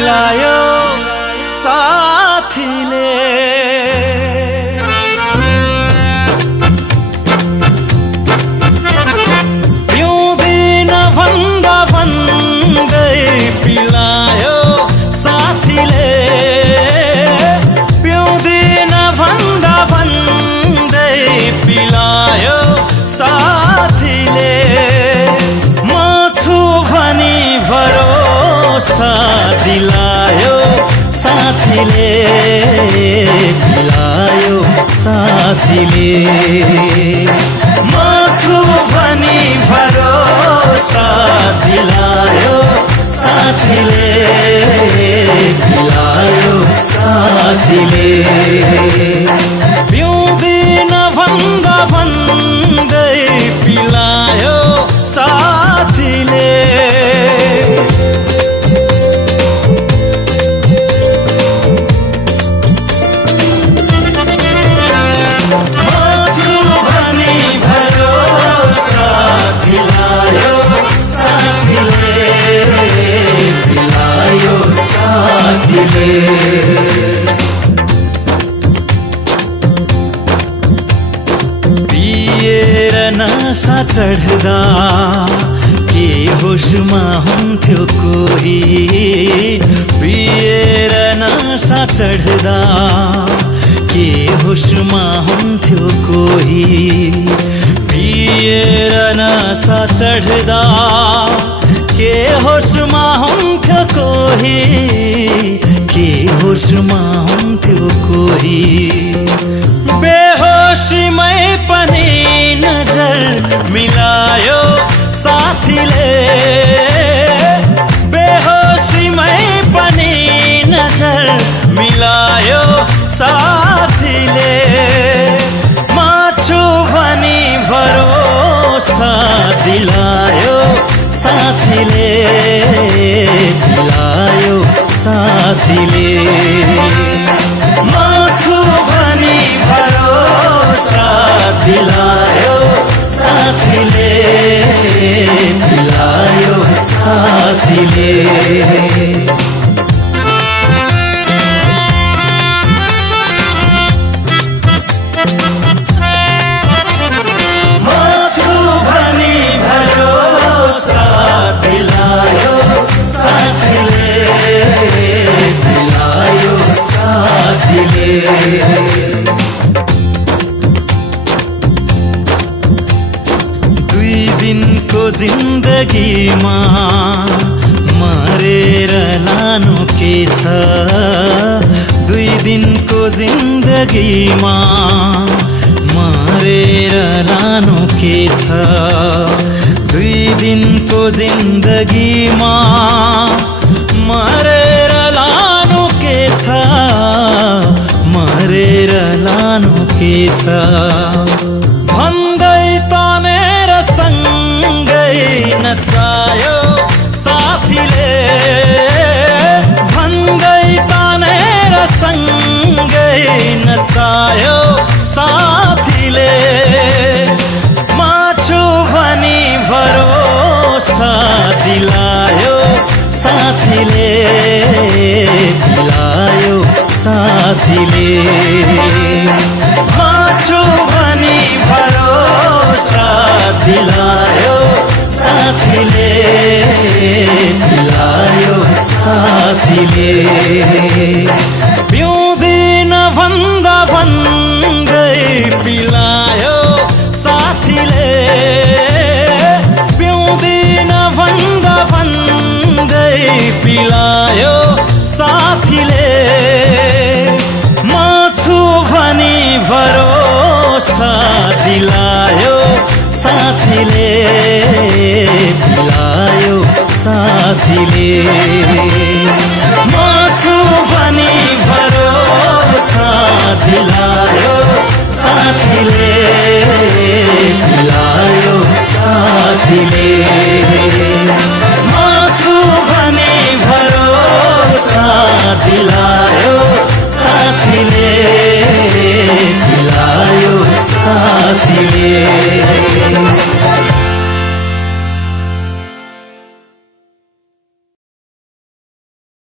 पिलायो साथीले पिउँदिन भन्दा भन्दै पिलायो साथीले पिउँदिन भन्दा भन्दै पिलायो साथीले म छु भनी भरोसा दिलायो साथीले पिलायो साथीले म छु भनी भरोसा दिलायो साथीले पिलायो साथीले पिउँदिन भन्दा भन्दै पिलायो साथीले पिएर नशा चढ्दा के होसमा हुन्थ्यो कोही पिएर नशा चढ्दा के होसमा हुन्थ्यो कोही पिएर नशा चढ्दा के होसमा हुन्थ्यो कोही के होसमा हुन्थ्यो कोही बेहोसीमै पनि नजर मिलायो साथीले बेहोसीमै पनि नजर मिलायो साथीले म छु भनी भरोसा दिलायो साथीले पिलायो साथीले म छु भनी भरोसा दिलायो साथीले पिलायो साथीले दुई दिनको जिन्दगीमा मरेर लानु के छ दुई दिनको जिन्दगीमा मरेर लानु के छ दुई दिनको जिन्दगीमा मरेर लानु के छ मरेर लानु के छ भन्दै तनेर सँगै नचायो साथीले भन्दै तनेर सँगै नचायो साथीले म छु भनी भरोसा दिलायो साथीले पिलायो साथीले म छु भनी भरोसा दिलायो साथीले पिलायो साथीले पिउँदिन भन्दा भन्दै पिलायो साथीले पिउँदिन भन्दा भन्दै पिलायो साथीले म छु भनी भरोसा दिलायो साथीले पिलायो साथीले म छु भनी भरोसा दिलायो साथीले पिलायो साथीले